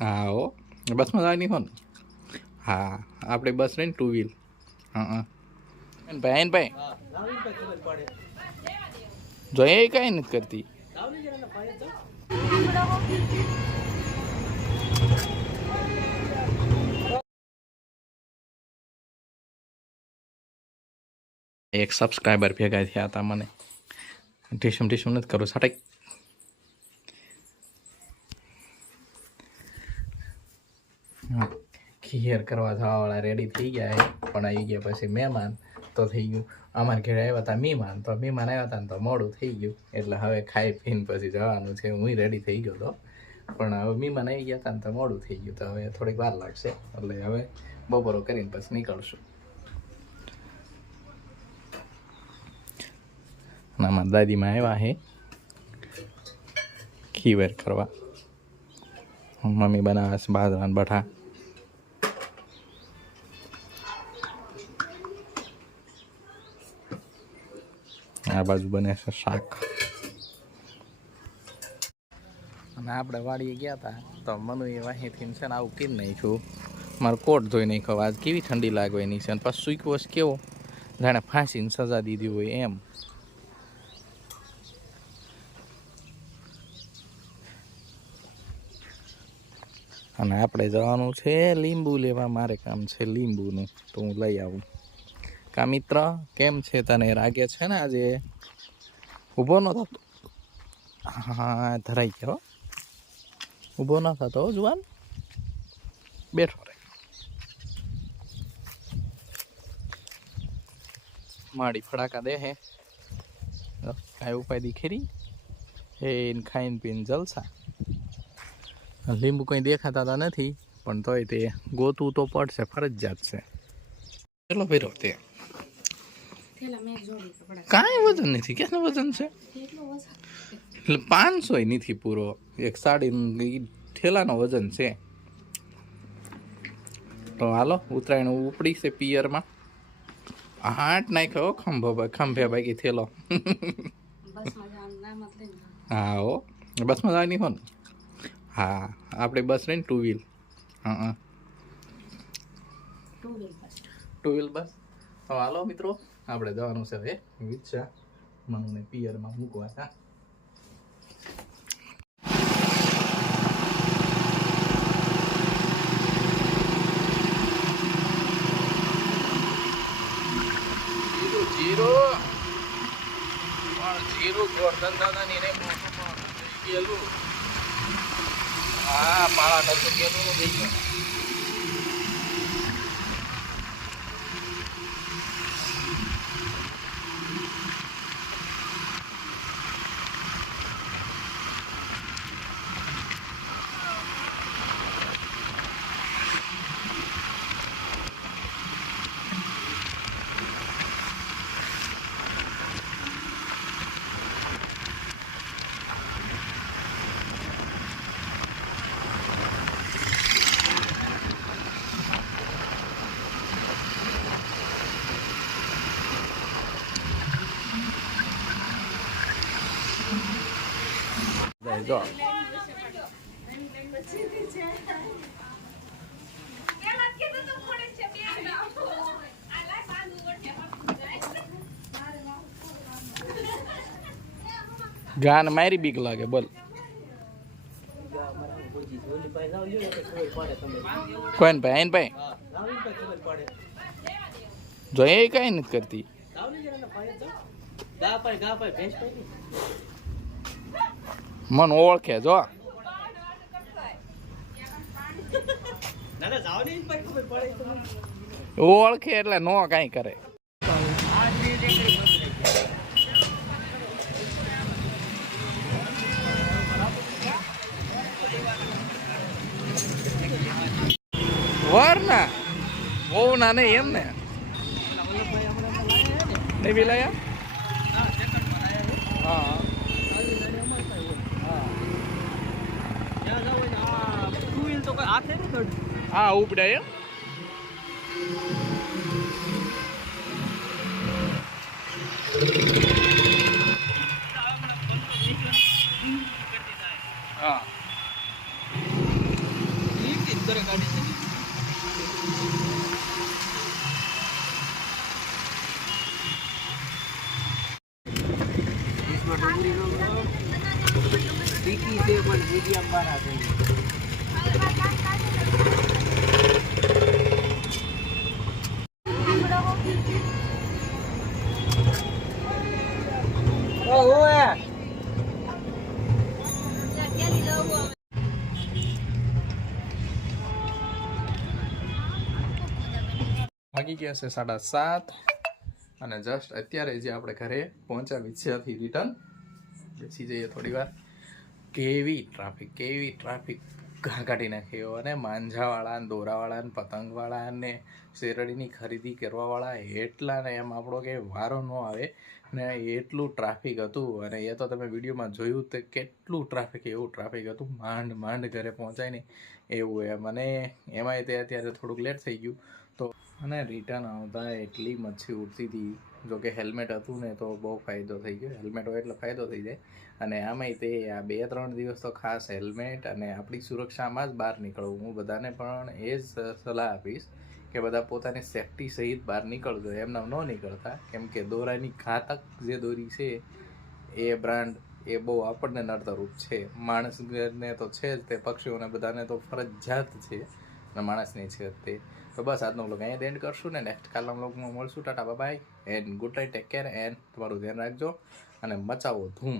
હા હો, બસમાં જવાની હો ને. હા આપણે બસ રહીને 2 વ્હીલ. હા ભાઈ જોઈએ કઈ નથી કરતી. એક સબસ્ક્રાઈબર ભેગા થયા હતા મને. ટીશમ નથી કરું સાટક. ખીર કરવા જવાવાળા રેડી થઈ ગયા છે, પણ આવી ગયા પછી મહેમાન તો થઈ ગયું. અમારા ઘરે આવ્યા હતા મહેમાન, તો મહેમાન આવ્યા હતા ને તો મોડું થઈ ગયું, એટલે હવે ખાઈ પીને પછી જવાનું છે. હું રેડી થઈ ગયો હતો, પણ હવે મહેમાન આવી ગયા હતા ને તો મોડું થઈ ગયું, તો હવે થોડીક વાર લાગશે. એટલે હવે બપોરો કરીને પછી નીકળશું. આમાં દાદીમાં આવ્યા છે ખીવેર કરવા. મમ્મી બનાવે છે બાજરાના બઠા. આ બાજુ બને છે શાક. અને આપણે વાડીએ ગયા હતા તો મનુએ વાહીથી છે ને આવું કરી નાખ્યું. મારો કોટ ધોઈ નાખ્યો. આજ કેવી ઠંડી લાગવાની છે, અને પછી સૂકવો કેવો જાણે ફાંસીને સજા દીધી હોય એમ. અને આપણે જવાનું છે લીંબુ લેવા. મારે કામ છે લીંબુનું, તો હું લઈ આવું. કા મિત્ર, કેમ છે તને? રાગે છે ને આજે? ઊભો ન થતો. હા ધરાઈ ગયો. ઊભો ન થતો જુવાન, બેઠો રે. માડી ફડાકા દે હે, કાંઈ ઉપાય દીખેરી એ ખાઈને પીને જલસા. લીંબુ કંઈ દેખાતા તો નથી, પણ તોય તે ગોતવું તો પડશે, ફરજિયાત છે. કેટલો ફેરો તે? કાંઈ વજન નથી. ક્યાંનું વજન છે? એટલે 500 નથી પૂરો. એક સાડી ઠેલાનો વજન છે. તો હાલો ઉત્તરાયણ ઉપડી છે પિયરમાં. હાટ નાખ્યો ખંભે બાકી થેલો. હા હો, બસમાં જવાની હો ને. હા આપણે બસ રહીને 2 વ્હીલ. હા 2 વ્હીલ બસ. તો હાલો મિત્રો, આપણે જવાનું છે હવે વિચ્છા મનુને પિયરમાં મૂકવા. હા જીરું ગોરધન દાદાની રે ગયેલું. હા પાળા થતું ગયેલું થઈ ગયું. જો ગાન મારી બીક લાગે બોલ. કોઈને ભાઈ આઈને ભાઈ જોઈએ કઈ નથી કરતી. મન ઓળખે જો. ઓળખે એટલે નો કઈ કરે. વર ના બહુ ના નહીં એમ ને નહીં બિલાયા. હા હા ઉપડે એમ. હા કરે ગાડી છે इसमें डूंगरी लो तीखी से कोई मीडियम बना देंगे વાગી ગયા છે 7:30 અને જસ્ટ અત્યારે જે આપણે ઘરે પહોંચ્યા વિછયાથી રિટર્ન બેસી જઈએ થોડી વાર કેવી ટ્રાફિક કાઢી નાખ્યો અને માંજાવાળા ને દોરાવાળા ને પતંગવાળા ને શેરડીની ખરીદી કરવાવાળા એટલા ને એમ આપણો કે વારો ન આવે ને એટલું ટ્રાફિક હતું અને એ તો તમે વિડીયોમાં જોયું તે કેટલું ટ્રાફિક એવું ટ્રાફિક હતું માંડ ઘરે પહોંચાય ને એવું એમ અને એમાંય તે અત્યારે થોડુંક લેટ થઈ ગયું તો અને રિટર્ન આવતા એટલી મચ્છી ઉડતી હતી જોકે હેલ્મેટ હતું ને તો બહુ ફાયદો થઈ ગયો હેલ્મેટ હોય એટલે ફાયદો થઈ જાય અને આમાંય તે આ 2-3 દિવસ તો ખાસ હેલ્મેટ અને આપણી સુરક્ષામાં જ બહાર નીકળવું હું બધાને પણ એ જ સલાહ આપીશ કે બધા પોતાની સેફટી સહિત બહાર નીકળજો એમના ન નીકળતા કેમ કે દોરાની ઘાતક જે દોરી છે એ બ્રાન્ડ એ બહુ આપણને નડતરરૂપ છે માણસને તો છે જ તે પક્ષીઓને બધાને તો ફરજિયાત છે અને માણસની છે તે તો બસ આજનો વ્લોગ અહીંયા એન્ડ કરશું ને નેક્સ્ટ કાલના વ્લોગમાં મળશું Tata by and good night take care and તમારું ધ્યાન રાખજો અને મચાવો ધૂમ